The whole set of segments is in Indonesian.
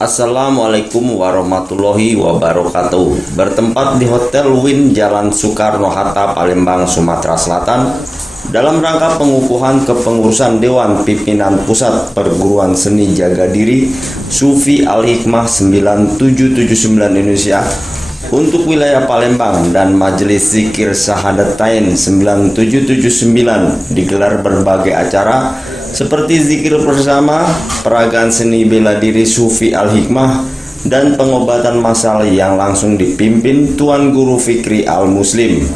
Assalamualaikum warahmatullahi wabarakatuh. Bertempat di Hotel Win Jalan Soekarno-Hatta, Palembang, Sumatera Selatan, dalam rangka pengukuhan kepengurusan Dewan Pimpinan Pusat Perguruan Seni Jaga Diri Sufi Al-Hikmah 9779 Indonesia untuk wilayah Palembang dan Majelis Zikir Syahadatain 9779 digelar berbagai acara seperti zikir bersama, peragaan seni bela diri Sufi Al-Hikmah, dan pengobatan massal yang langsung dipimpin Tuan Guru Fikri Al-Muslim.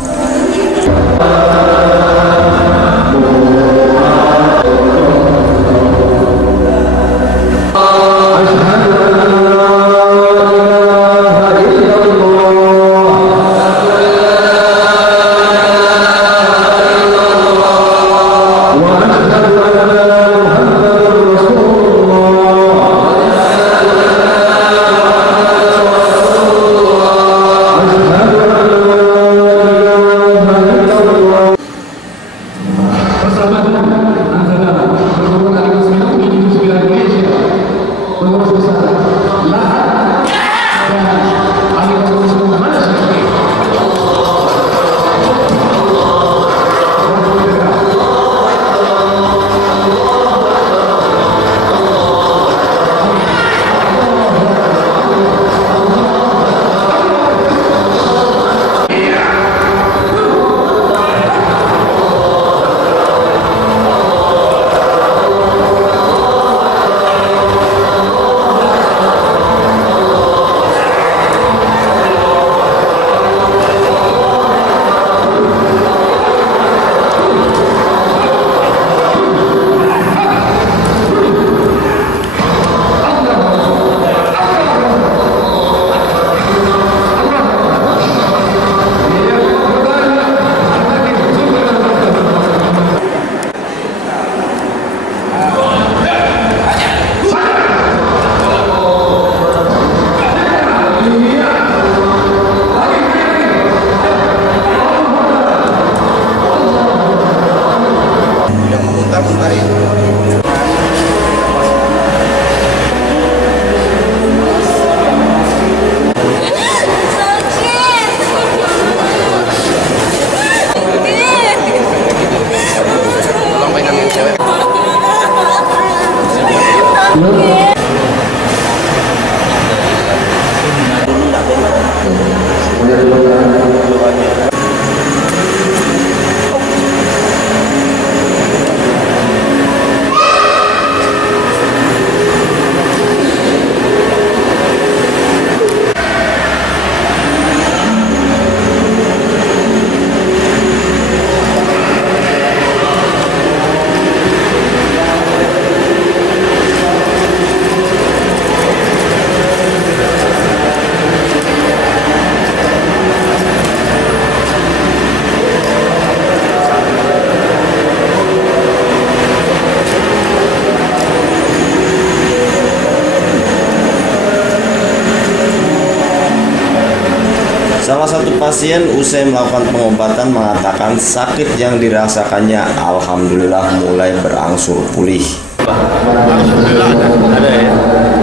Salah satu pasien usai melakukan pengobatan mengatakan sakit yang dirasakannya alhamdulillah mulai berangsur pulih. Alhamdulillah ada ya.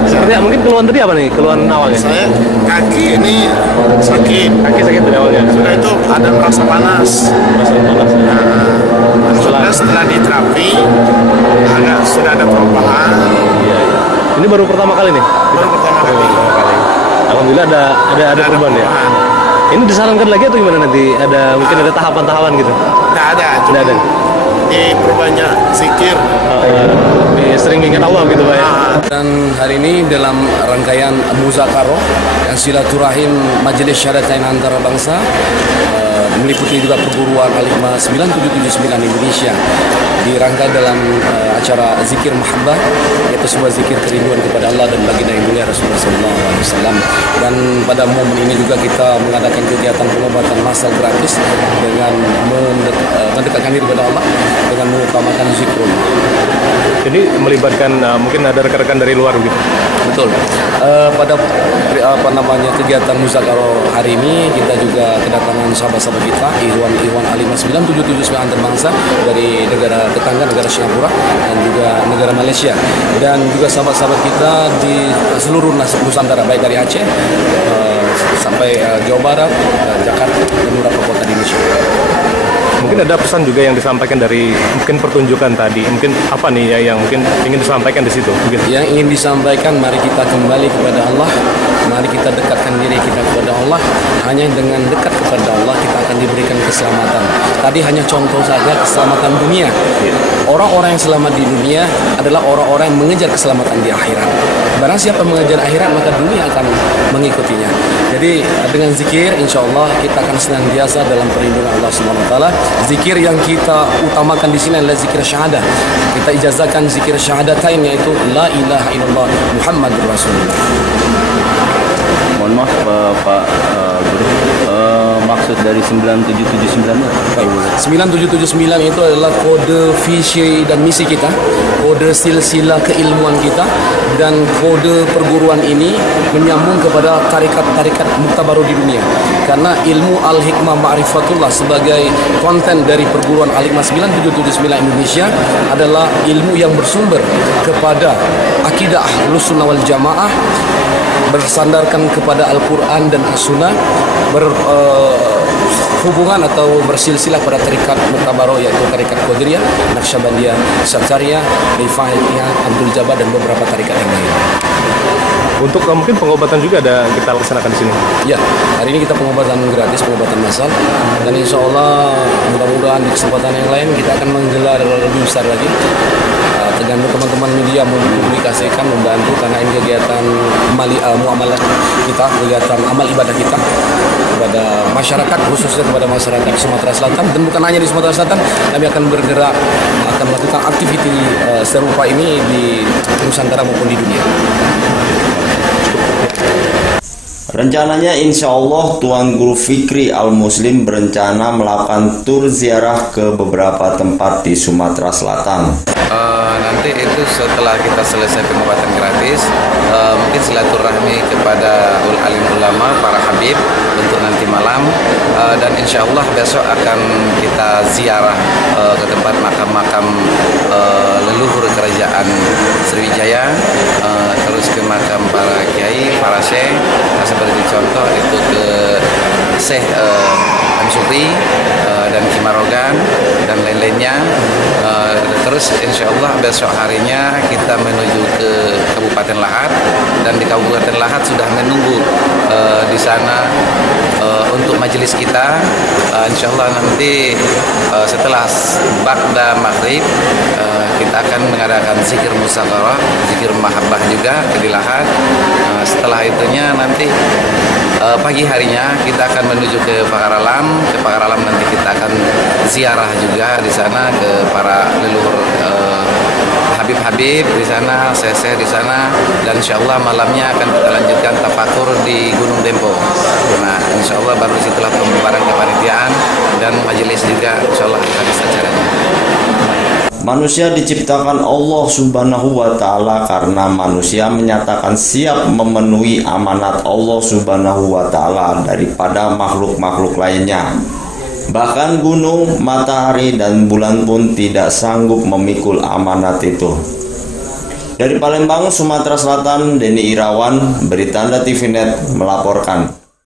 Seperti mungkin keluhan tadi apa nih? Keluhan awalnya? Saya kaki ini sakit. Kaki sakit dari awalnya. Sudah itu ada merasa panas. Merasa panas. Setelah diterapi sudah ada perubahan. Iya. Ini baru pertama kali nih? Baru pertama kali. Alhamdulillah ada perubahan ya. Ini disarankan lagi atau gimana nanti? Mungkin ada tahapan-tahapan gitu? Tidak ada. Tidak ada. Di perubahannya zikir. Sering ingat Allah gitu Pak ya. Dan hari ini dalam rangkaian Muzakarah yang silaturahim Majelis Syahadatain antara bangsa, meliputi juga perguruan Al-Hikmah 9779 Indonesia, dirangkai dalam acara zikir mahabbah, yaitu sebuah zikir kerinduan kepada Allah dan baginda yang mulia Rasulullah SAW. Dan pada momen ini juga kita mengadakan kegiatan pengobatan massal gratis dengan mendekatkan diri kepada Allah dengan mengutamakan zikrul. Jadi melibatkan mungkin ada rekan-rekan dari luar gitu. Betul. Pada kegiatan Muzakarah hari ini kita juga kedatangan sahabat-sahabat kita, Ikhwan Al-Hikmah 9779 antar bangsa dari negara tetangga, negara Singapura dan juga negara negara Malaysia, dan juga sahabat-sahabat kita di seluruh Nusantara, baik dari Aceh sampai Jawa Barat, Jakarta, dan beberapa kota di Indonesia. Mungkin ada pesan juga yang disampaikan dari mungkin pertunjukan tadi. Mungkin apa nih ya yang mungkin ingin disampaikan di situ? Mungkin. Yang ingin disampaikan, mari kita kembali kepada Allah, mari kita dekatkan diri kita kepada Allah. Hanya dengan dekat kepada Allah kita akan diberikan keselamatan. Tadi hanya contoh saja keselamatan dunia. Orang-orang yang selamat di dunia adalah orang-orang yang mengejar keselamatan di akhirat. Barang siapa mengejar akhirat, maka dunia akan mengikutinya. Jadi dengan zikir, insya Allah kita akan senantiasa dalam perlindungan Allah SWT. Zikir yang kita utamakan di sini adalah zikir syahadah. Kita ijazahkan zikir syahadatain, yaitu La ilaha illallah Muhammadur Rasulullah. Mohon maaf Pak Guru, maksud dari 9779 9779 itu adalah kode visi dan misi kita, kode silsilah keilmuan kita, dan kode perguruan ini menyambung kepada tarikat-tarikat muktabaru di dunia. Karena ilmu Al-Hikmah Ma'rifatullah sebagai konten dari perguruan Al-Hikmah 9779 Indonesia adalah ilmu yang bersumber kepada akidah Ahlussunnah wal Jamaah, bersandarkan kepada Al-Quran dan As-Sunnah, berhubungan atau bersilsilah pada tarikat muktabaroh, yaitu tarikat Qadiriyah, Naqsyabandiyah, Satsariyah, Rifaiyah, Abdul Jabbar, dan beberapa tarikat yang lain. Untuk mungkin pengobatan juga ada kita laksanakan di sini. Ya, hari ini kita pengobatan gratis, pengobatan massal, dan insya Allah mudah-mudahan di kesempatan yang lain kita akan menggelar lebih besar lagi. Tergantung teman-teman media mempublikasikan, membantu, karena ini kegiatan muamalah kita, kegiatan amal ibadah kita kepada masyarakat, khususnya kepada masyarakat Sumatera Selatan, dan bukan hanya di Sumatera Selatan. Kami akan bergerak, akan melakukan aktiviti serupa ini di Nusantara maupun di dunia. Rencananya insya Allah Tuan Guru Fikri Al-Muslim berencana melakukan tur ziarah ke beberapa tempat di Sumatera Selatan. Nanti itu setelah kita selesai pengobatan gratis, mungkin silaturahmi kepada alim ulama, para habib untuk nanti malam, dan insya Allah besok akan kita ziarah ke tempat makam-makam leluhur kerajaan Sriwijaya, terus ke makam para kiai, para syekh, seperti contoh itu ke Syekh Amsukri dan Kimarogan dan lain-lainnya. Terus insya Allah besok harinya kita menuju ke Kabupaten Lahat, dan di Kabupaten Lahat sudah menunggu di sana untuk majelis kita. Insya Allah nanti setelah Ba'da Maghrib kita akan mengadakan zikir musyawarah, zikir mahabbah juga di Lahat. Setelah itunya nanti pagi harinya kita akan menuju ke Pakaralam. Ke Pakaralam nanti kita akan ziarah juga di sana ke para leluhur Habib-habib di sana, syekh-syekh di sana, dan insya Allah malamnya akan kita lanjutkan tafakur di Gunung Dempo. Nah, insya Allah baru disitulah pembubaran kepanitiaan dan majelis juga insya Allah habis acaranya. Manusia diciptakan Allah Subhanahu wa Ta'ala karena manusia menyatakan siap memenuhi amanat Allah Subhanahu wa Ta'ala daripada makhluk-makhluk lainnya. Bahkan gunung, matahari, dan bulan pun tidak sanggup memikul amanat itu. Dari Palembang, Sumatera Selatan, Denny Irawan, Berita Anda TV Net melaporkan.